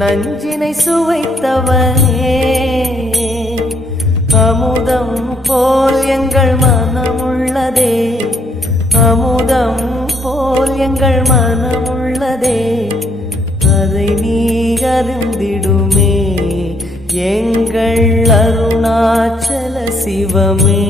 நஞ்சினை சுவைத்தவனே அமுதம் போல் எங்கள் மனமுள்ளதே அமுதம் போல் எங்கள் மனமுள்ளதே அதை நீ அறிந்திடுமே எங்கள் அருணாச்சல சிவமே